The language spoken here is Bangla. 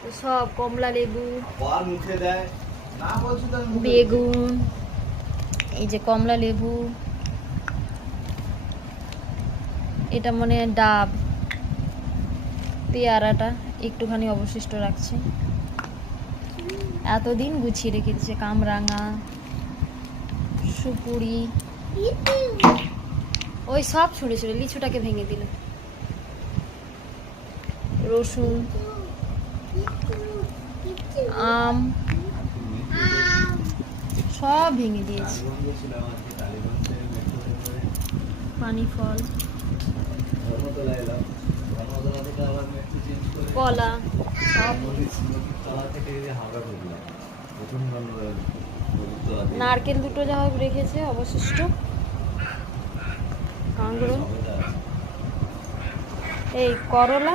তো সব কমলা লেবু, বেগুন, এই যে কমলা লেবু, এটা মনে হয় ডাব, পেয়ারাটা একটুখানি অবশিষ্ট রাখছে। এতদিন গুছিয়ে রেখে দিচ্ছে। কামরাঙা, সুপুরি, ওই সব ছুঁড়ে ছুঁড়ে লিচুটাকে ভেঙে দিল। রসুন, আম সব ভেঙে দিয়েছে। পানি ফল, কলা সব। নারকেল দুটো যা হোক রেখেছে অবশিষ্ট। কাঁকড়ো, এই করলা